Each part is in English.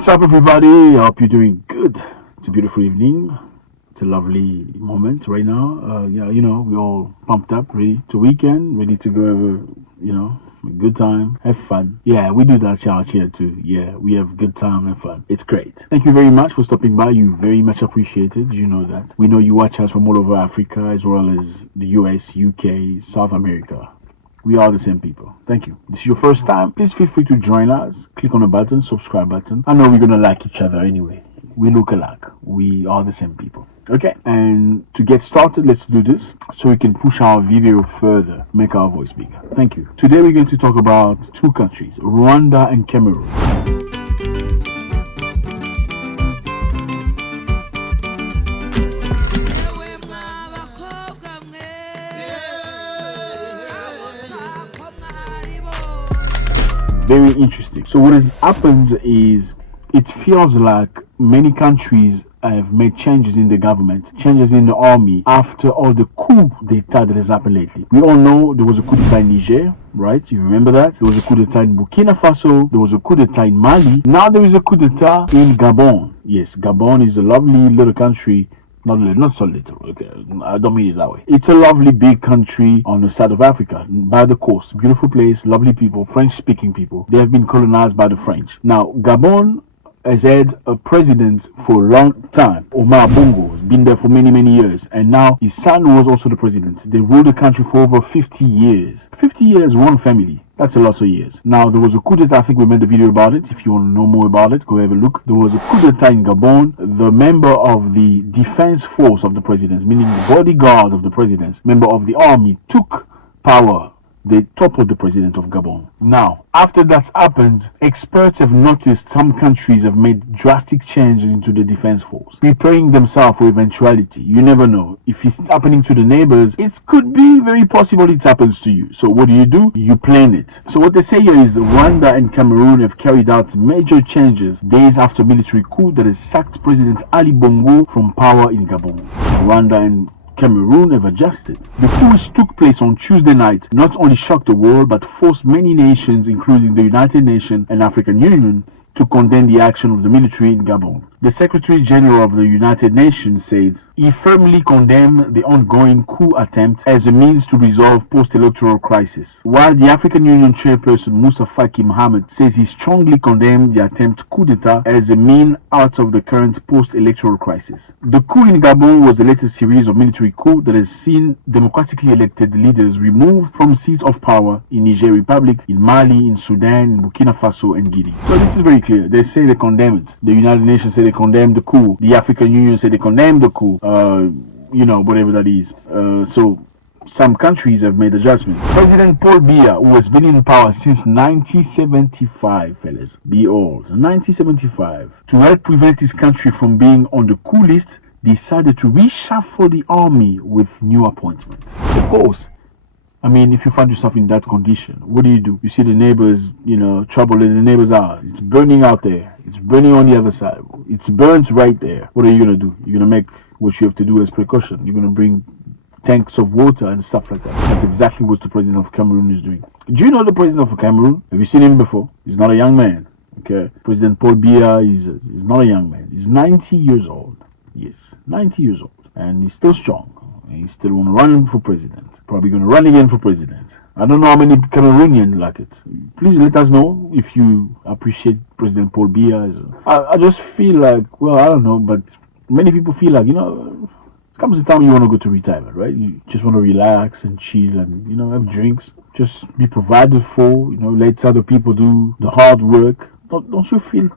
What's up, everybody? I hope you're doing good. It's a beautiful evening. It's a lovely moment right now. We're all pumped up, ready to weekend, ready to go have a good time, have fun. Yeah, we do that out here too. Yeah, we have good time and fun. It's great. Thank you very much for stopping by. You very much appreciated. You know that. We know you watch us from all over Africa as well as the US, UK, South America. We are the same people. Thank you. This is your first time. Please feel free to join us. Click on the button, subscribe button. I know we're going to like each other anyway. We look alike. We are the same people. Okay. And to get started, let's do this so we can push our video further, make our voice bigger. Thank you. Today we're going to talk about two countries, Rwanda and Cameroon. Very interesting. So what has happened is it feels like many countries have made changes in the government, changes in the army after all the coup d'etat that has happened lately. We all know there was a coup d'etat in Niger, right? You remember that? There was a coup d'etat in Burkina Faso. There was a coup d'etat in Mali. Now there is a coup d'etat in Gabon. Yes, Gabon is a lovely little country. Not so little, okay, I don't mean it that way. It's a lovely big country on the side of Africa, by the coast. Beautiful place, lovely people, French-speaking people. They have been colonized by the French. Now, Gabon has had a president for a long time. Omar Bongo has been there for many, many years. And now his son was also the president. They ruled the country for over 50 years. 50 years, one family. That's a lot of years. Now, there was a coup d'etat. I think we made a video about it. If you want to know more about it, go have a look. There was a coup d'etat in Gabon. The member of the defense force of the president, meaning the bodyguard of the president, member of the army, took power. They toppled the president of Gabon. Now, after that happened, experts have noticed some countries have made drastic changes into the defense force, preparing themselves for eventuality. You never know. If it's happening to the neighbors, it could be very possible it happens to you. So what do? You plan it. So what they say here is Rwanda and Cameroon have carried out major changes days after military coup that has sacked President Ali Bongo from power in Gabon. So Rwanda and Cameroon have adjusted. The coup which took place on Tuesday night not only shocked the world but forced many nations, including the United Nations and African Union, to condemn the action of the military in Gabon. The Secretary General of the United Nations said he firmly condemned the ongoing coup attempt as a means to resolve post-electoral crisis, while the African Union chairperson Moussa Faki Mohamed says he strongly condemned the attempt coup d'etat as a mean out of the current post-electoral crisis. The coup in Gabon was the latest series of military coups that has seen democratically elected leaders removed from seats of power in Niger Republic, in Mali, in Sudan, in Burkina Faso, and Guinea. So this is very clear. They say they condemn it. The United Nations say they condemn the coup. The African Union say they condemn the coup. Whatever that is. So some countries have made adjustments. President Paul Biya, who has been in power since 1975, fellas, be old, 1975, to help prevent his country from being on the coup list, decided to reshuffle the army with new appointments. Of course, I mean, if you find yourself in that condition, what do? You see the neighbors, trouble in the neighbors' house. It's burning out there. It's burning on the other side. It's burnt right there. What are you going to do? You're going to make what you have to do as precaution. You're going to bring tanks of water and stuff like that. That's exactly what the president of Cameroon is doing. Do you know the president of Cameroon? Have you seen him before? He's not a young man. Okay. President Paul Biya is not a young man. He's 90 years old. Yes, 90 years old. And he's still strong. He still want to run for president. Probably going to run again for president. I don't know how many Cameroonians like it. Please let us know if you appreciate President Paul Biya. I just feel like, I don't know, but many people feel like, comes the time you want to go to retirement, right? You just want to relax and chill and, have drinks. Just be provided for, let other people do the hard work. Don't you feel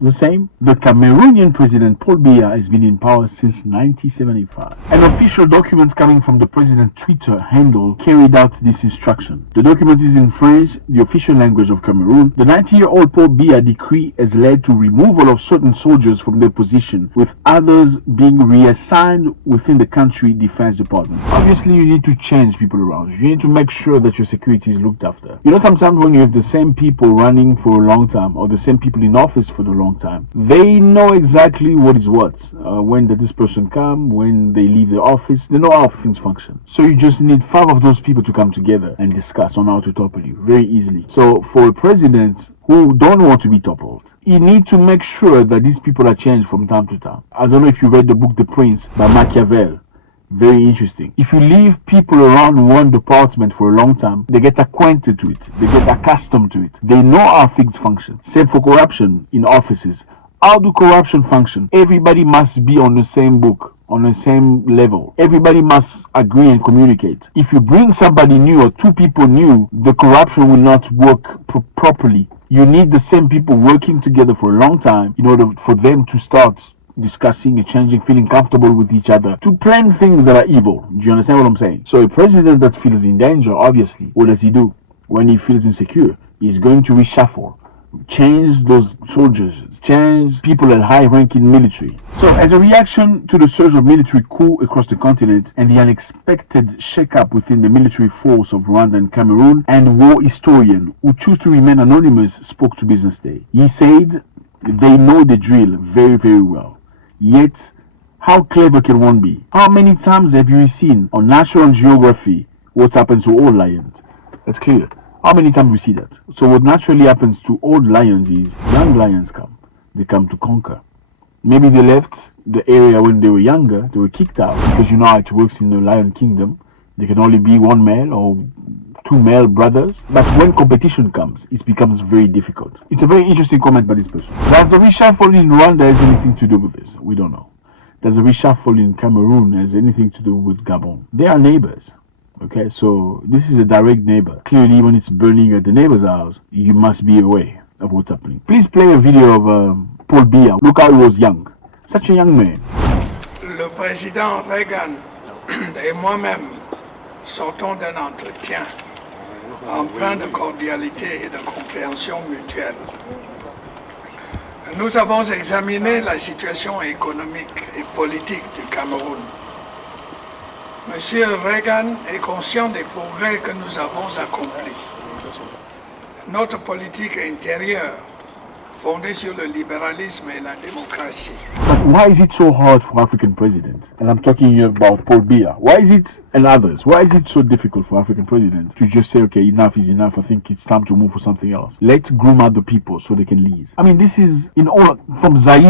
the same? The Cameroonian president Paul Biya has been in power since 1975. An official document coming from the president's Twitter handle carried out this instruction. The document is in French, the official language of Cameroon. The 90-year-old Paul Biya decree has led to removal of certain soldiers from their position, with others being reassigned within the country defense department. Obviously, you need to change people around. You need to make sure that your security is looked after. Sometimes when you have the same people running for a long time, or the same people in office for a long time, they know exactly what is what. When did this person come, when they leave the office, they know how things function. So you just need 5 of those people to come together and discuss on how to topple you very easily. So for a president who don't want to be toppled, you need to make sure that these people are changed from time to time. I don't know if you read the book The Prince by Machiavelli. Very interesting. If you leave people around one department for a long time, they get acquainted to it. They get accustomed to it. They know how things function. Same for corruption in offices. How do corruption function? Everybody must be on the same book, on the same level. Everybody must agree and communicate. If you bring somebody new or 2 people new, the corruption will not work properly. You need the same people working together for a long time in order for them to start discussing and changing, feeling comfortable with each other to plan things that are evil. Do you understand what I'm saying? So a president that feels in danger, obviously, what does he do? When he feels insecure, he's going to reshuffle, change those soldiers, change people at high rank in military. So as a reaction to the surge of military coup across the continent and the unexpected shakeup within the military force of Rwanda and Cameroon, and war historian who chose to remain anonymous spoke to Business Day. He said they know the drill very, very well. Yet, how clever can one be? How many times have you seen on National Geography what happens to old lions? That's clear. How many times we see that? So what naturally happens to old lions is young lions come. They come to conquer. Maybe they left the area when they were younger. They were kicked out because you know how it works in the lion kingdom. There can only be 1 male or 2 male brothers. But when competition comes, it becomes very difficult. It's a very interesting comment by this person. Does the reshuffle in Rwanda has anything to do with this? We don't know. Does the reshuffle in Cameroon has anything to do with Gabon? They are neighbors. Okay, so this is a direct neighbor. Clearly, when it's burning at the neighbor's house, you must be aware of what's happening. Please play a video of Paul Biya. Look how he was young. Such a young man. Le président Reagan et moi-même sortons d'un entretien empreint de cordialité et de compréhension mutuelle. Nous avons examiné la situation économique et politique du Cameroun. Monsieur Reagan est conscient des progrès que nous avons accomplis. Notre politique intérieure, fondée sur le libéralisme et la démocratie. But why is it so hard for African presidents? And I'm talking here about Paul Biya. Why is it, and others, why is it so difficult for African presidents to just say, okay, enough is enough, I think it's time to move for something else. Let's groom out the people so they can lead. I mean, this is in all, from Zaire,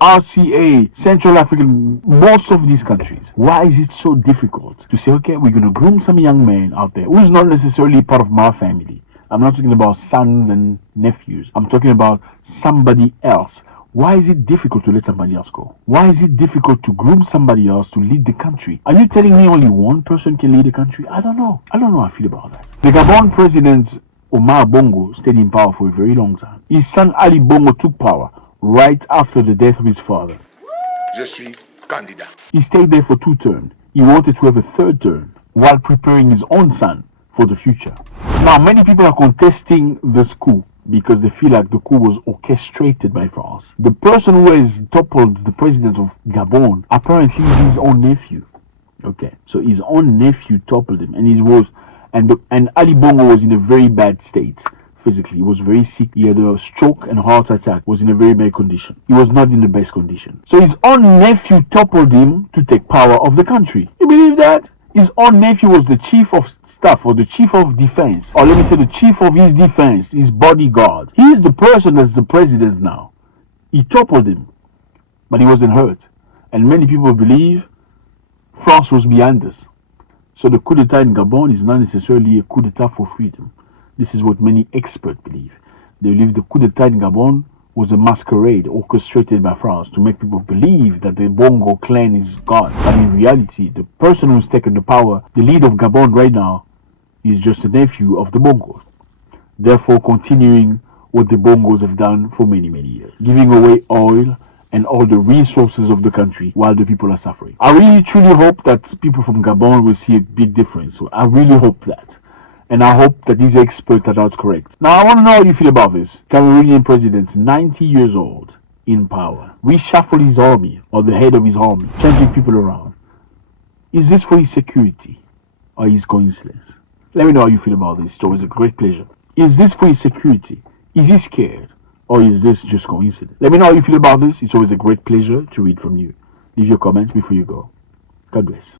RCA, Central African, most of these countries. Why is it so difficult to say, okay, we're going to groom some young man out there who's not necessarily part of my family? I'm not talking about sons and nephews. I'm talking about somebody else. Why is it difficult to let somebody else go? Why is it difficult to groom somebody else to lead the country? Are you telling me only one person can lead the country? I don't know. I don't know how I feel about that. The Gabon president, Omar Bongo, stayed in power for a very long time. His son Ali Bongo took power right after the death of his father. Je suis candidat. He stayed there for 2 terms. He wanted to have a 3rd term while preparing his own son for the future. Now, many people are contesting this coup because they feel like the coup was orchestrated by France. The person who has toppled the president of Gabon apparently is his own nephew. Okay, so his own nephew toppled him, and Ali Bongo was in a very bad state physically. He was very sick. He had a stroke and heart attack. Was in a very bad condition. He was not in the best condition. So his own nephew toppled him to take power of the country. You believe that? His own nephew was the chief of staff or the chief of defense, or let me say the chief of his defense, his bodyguard. He is the person that's the president now. He toppled him, but he wasn't hurt. And many people believe France was behind this. So the coup d'etat in Gabon is not necessarily a coup d'etat for freedom. This is what many experts believe. They believe the coup d'etat in Gabon was a masquerade orchestrated by France to make people believe that the Bongo clan is gone. But in reality, the person who's taken the power, the lead of Gabon right now, is just a nephew of the Bongos. Therefore, continuing what the Bongos have done for many, many years. Giving away oil and all the resources of the country while the people are suffering. I really, truly hope that people from Gabon will see a big difference. So I really hope that. And I hope that these experts are not correct. Now, I want to know how you feel about this. Cameroonian president, 90 years old, in power, reshuffle his army, or the head of his army, changing people around. Is this for his security, or his coincidence? Let me know how you feel about this. It's always a great pleasure. Is this for his security? Is he scared? Or is this just coincidence? Let me know how you feel about this. It's always a great pleasure to read from you. Leave your comments before you go. God bless.